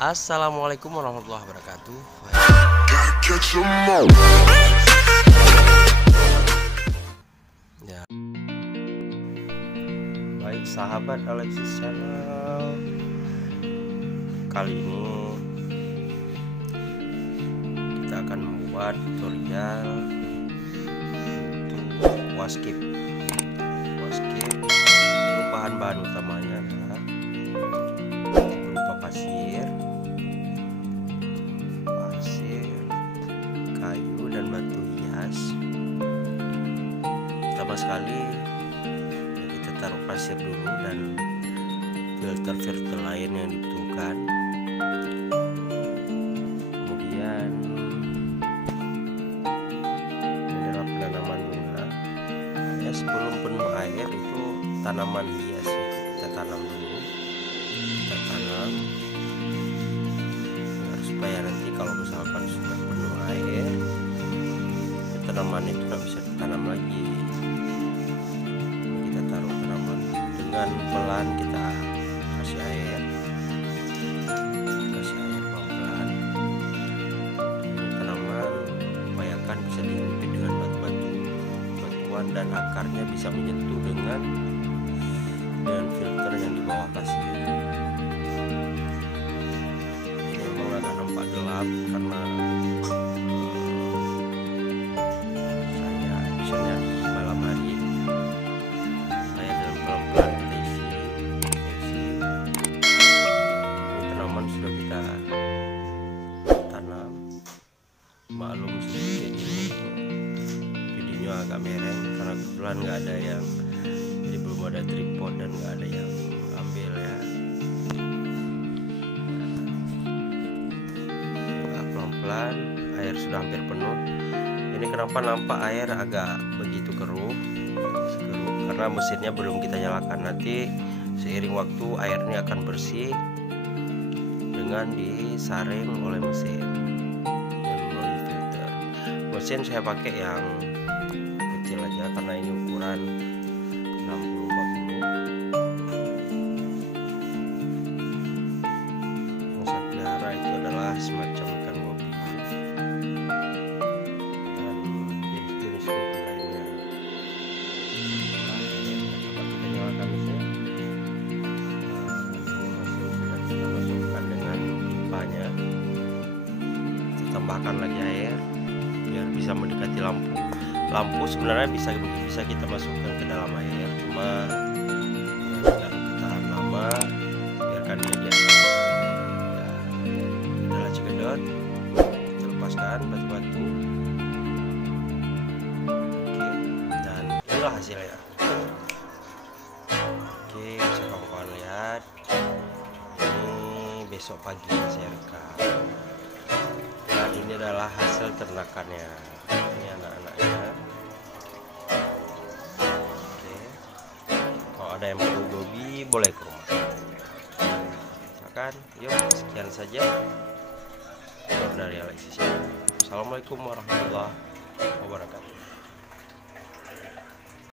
Assalamualaikum warahmatullahi wabarakatuh. Ya. Baik sahabat Alexis Channel, kali ini kita akan membuat tutorial untuk waskip. Itu bahan-bahan utamanya adalah berupa pasir, kayu dan batu hias. Pertama sekali ya kita taruh pasir dulu dan filter-filter lain yang dibutuhkan. Kemudian menyerap tanaman bunga. Ya, sebelum penuh air itu tanaman hias itu kita tanam dulu. Kita tanam supaya nanti kalau misalkan sudah penuh air, tanaman itu tidak bisa ditanam lagi. Kita taruh tanaman dengan pelan, kita kasih air pelan-pelan. Tanaman upayakan bisa dihimpit dengan batuan dan akarnya bisa menyentuh dengan filter yang di bawah pasir. Ini memang agak nampak gelap karena saya misalnya di malam hari. Saya dengan pelan-pelan kita isi. Ini tanaman sudah kita tanam. Maklum sedikit ini videonya agak mereng karena kebetulan nggak ada yang, jadi belum ada tripod dan nggak ada yang ambil ya. Pelan-pelan, air sudah hampir penuh. Ini kenapa nampak air agak begitu keruh karena mesinnya belum kita nyalakan. Nanti seiring waktu airnya akan bersih dengan disaring oleh mesin dan melalui filter. Mesin saya pakai yang kecil aja karena ini ukuran 60-40. Yang saya pelihara itu adalah semacam ikan gobi dan jenis-jenis gobi lainnya. Coba kita nyalakan mesin. Mesin sudah kita masukkan dengan pipanya. Kita tambahkan lagi air biar bisa mendekati lampu. Lampu sebenarnya bisa kita masukkan ke dalam air, cuma jangan bertahan lama, biarkan dia di atas. Ya, adalah cigedot, kita lepaskan batu-batu. Oke, dan inilah hasilnya. Oke, bisa kawan-kawan lihat. Ini besok pagi saya rekam. Dan ini adalah hasil ternakannya. Ini anak-anaknya. Ada yang perlu gobi boleh ke rumah. Silakan. Yuk, sekian saja dari Alexis. Assalamualaikum warahmatullahi wabarakatuh.